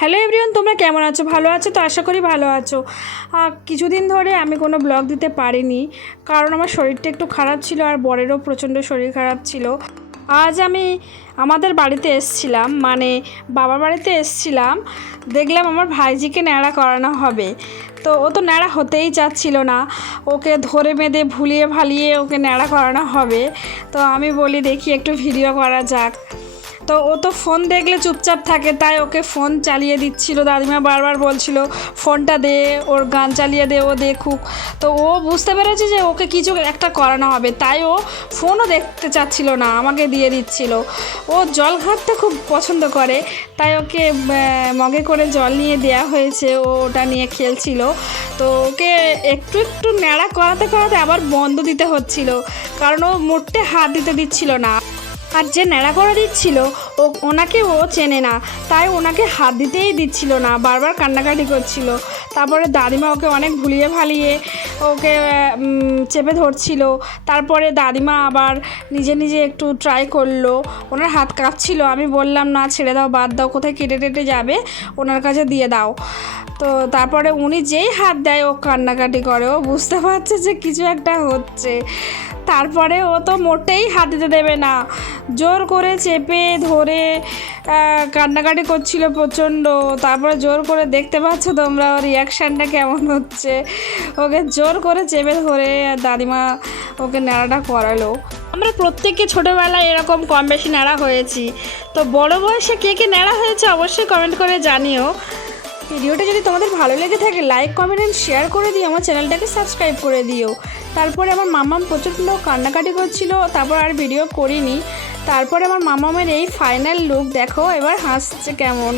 Hello everyone তোমরা কেমন আছো? ভালো আছো? তো আশা করি ভালো আছো। কিছুদিন ধরে আমি কোনো ব্লগ দিতে পারিনি, কারণ আমার শরীরটা একটু খারাপ ছিল আর বরেরও প্রচণ্ড শরীর খারাপ ছিল। আজ আমি আমাদের বাড়িতে এসছিলাম মানে বাবার বাড়িতে এসছিলাম। দেখলাম আমার ভাইজিকে ন্যাড়া করানো হবে। তো ও তো ন্যাড়া হতেই চাচ্ছিল না। ওকে ধরে বেঁধে ভুলিয়ে ভালিয়ে ওকে ন্যাড়া করানো হবে। তো আমি বলি, দেখি একটু ভিডিও করা যাক। তো ও তো ফোন দেখলে চুপচাপ থাকে, তাই ওকে ফোন চালিয়ে দিচ্ছিল। দাদিমা বারবার বলছিল, ফোনটা দে, ওর গান চালিয়ে দে, ও দেখুক। তো ও বুঝতে পেরেছে যে ওকে কিছু একটা করানো হবে, তাই ও ফোনও দেখতে চাচ্ছিল না, আমাকে দিয়ে দিচ্ছিল। ও জল ঘাঁটতে খুব পছন্দ করে, তাই ওকে মগে করে জল নিয়ে দেওয়া হয়েছে, ও ওটা নিয়ে খেলছিল। তো ওকে একটু একটু ন্যাড়া করাতে করাতে আবার বন্ধ দিতে হচ্ছিল, কারণ ও মোটে হাত দিতে দিচ্ছিল না। আর যে ন্যাড়া করে দিচ্ছিল, ও, ওনাকে ও চেনে না। তাই ওনাকে হাত দিতেই দিচ্ছিল না, বারবার কান্নাকাটি করছিল। তারপরে দাদিমা ওকে অনেক ভুলিয়ে ভালিয়ে ওকে চেপে ধরছিল। তারপরে দাদিমা আবার নিজে নিজে একটু ট্রাই করল। ওনার হাত কাঁপছিল। আমি বললাম, না, ছেড়ে দাও, বাদ দাও, কোথায় কেটে টেটে যাবে? ওনার কাছে দিয়ে দাও। তো তারপরে উনি যেই হাত দেয়, ও কান্নাকাটি করে। ও বুঝতে পারছে যে কিছু একটা হচ্ছে। তারপরে ও তো মোটেই হাত দিতে দেবে না। জোর করে চেপে ধরে কান্নাকাটি করছিল প্রচণ্ড। তারপরে জোর করে দেখতে পাচ্ছ তোমরা ওর রিয়াকশানটা কেমন হচ্ছে? ওকে জোর করে চেপে ধরে দাদিমা ওকে নেড়াটা করালো। আমরা প্রত্যেকে ছোটোবেলায় এরকম কম বেশি নেড়া হয়েছি। তো বড় বয়সে কে কে নেড়া হয়েছে অবশ্যই কমেন্ট করে জানিও। ভিডিওটা যদি তোমাদের ভালো লেগে থাকে লাইক কমেন্ট অ্যান্ড শেয়ার করে দিও। আমার চ্যানেলটাকে সাবস্ক্রাইব করে দিও। তারপরে আমার মামাম প্রচণ্ড কান্নাকাটি করছিল, তারপর আর ভিডিও করিনি। তারপরে আমার মামামের এই ফাইনাল লুক দেখো এবার হাসছে কেমন।